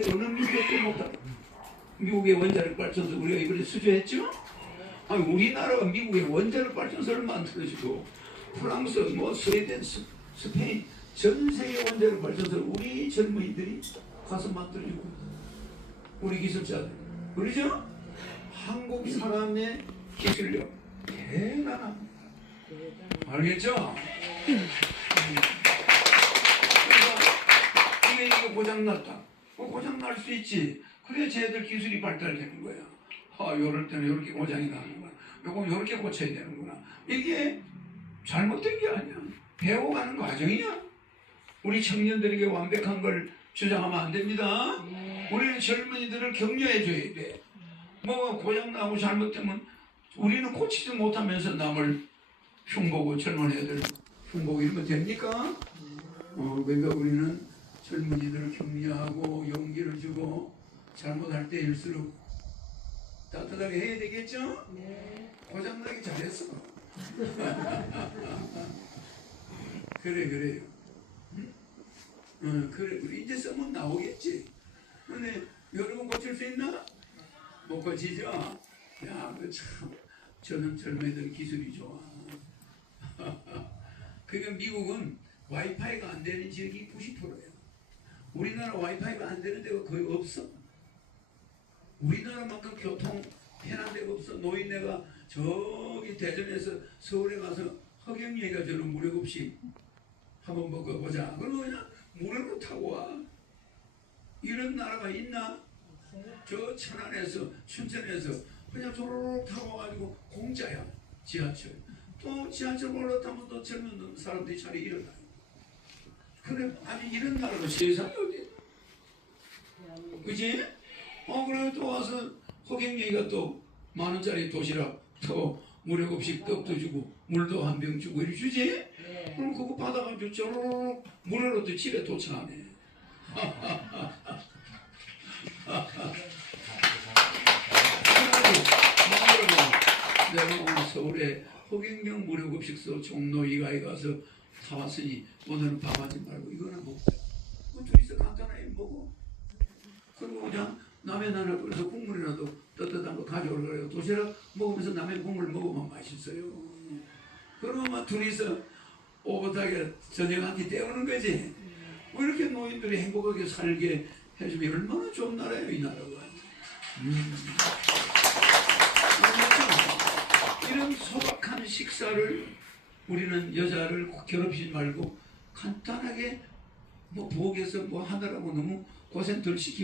미국도 못하고 미국의 원자력 발전소 우리가 이번에 수주했죠? 아니 우리나라가 미국의 원자력 발전소를 만들어주고 프랑스, 뭐 스웨덴, 스, 스페인 전 세계 원자력 발전소를 우리 젊은이들이 가서 만들어주고 우리 기술자들 그러죠? 한국 사람의 기술력 대단합니다. 알겠죠? 그러니까 이게 고장났다. 어, 고장 날 수 있지. 그래야 쟤들 기술이 발달되는 거야. 아, 요럴 때는 요렇게 고장이 나는구나. 요건 요렇게 고쳐야 되는구나. 이게 잘못된 게 아니야. 배워가는 과정이야. 우리 청년들에게 완벽한 걸 주장하면 안 됩니다. 우리는 젊은이들을 격려해 줘야 돼. 뭐 고장나고 잘못되면 우리는 고치지 못하면서 남을 흉보고 젊은 애들 흉보고 이러면 됩니까? 어, 그러니까 우리는 젊은 이들을 격려하고 용기를 주고 잘못할 때일수록 따뜻하게 해야 되겠죠? 고장나기 잘했어. 그래 그래요. 응? 어, 그래 이제 쓰면 나오겠지. 근데 여러분 고칠 수 있나? 못 고치죠? 야, 그참 저는 젊은이들 기술이 좋아. 그러니까 미국은 와이파이가 안 되는 지역이 90%예요. 우리나라 와이파이가 안 되는 데가 거의 없어. 우리나라만큼 교통 편한 데가 없어. 노인네가 저기 대전에서 서울에 가서 허경영이가 저는 무료 없이 한번 먹어보자. 그러면 그냥 무료로 타고 와. 이런 나라가 있나? 저 천안에서 춘천에서 그냥 조로록 타고 와가지고 공짜야 지하철. 또 지하철 올라타면 또 젊은 사람들이 자리 일어나. 그래 아니 이런 나라가 세상에? 그지? 어 그래 또 와서 호갱이가 또 만 원짜리 도시락 또 무료 급식 떡도 주고 물도 한 병 주고 이리 주지? 그럼 그거 받아가지고 무료로 또 집에 도착하네. 내가 오늘 서울에 호갱경 무료급식소 종로 이가에 가서 타왔으니 오늘은 밥하지 말고 이거는 먹자. 그 둘이서 간단하게 먹어. 그리고 그냥 남의 나라 그래서 국물이라도 뜨뜻한 거 그래요. 도시락 먹으면서 남의 국물 먹으면 맛있어요. 그러면 둘이서 오붓하게 저녁 한끼 때우는 거지. 뭐 이렇게 노인들이 행복하게 살게 해주면 얼마나 좋은 나라예요, 이 나라가. 음. 이런 소박한 식사를 우리는 여자를 괴롭히지 말고 간단하게 뭐 부엌에서 뭐 하느라고 너무 고생 덜 시키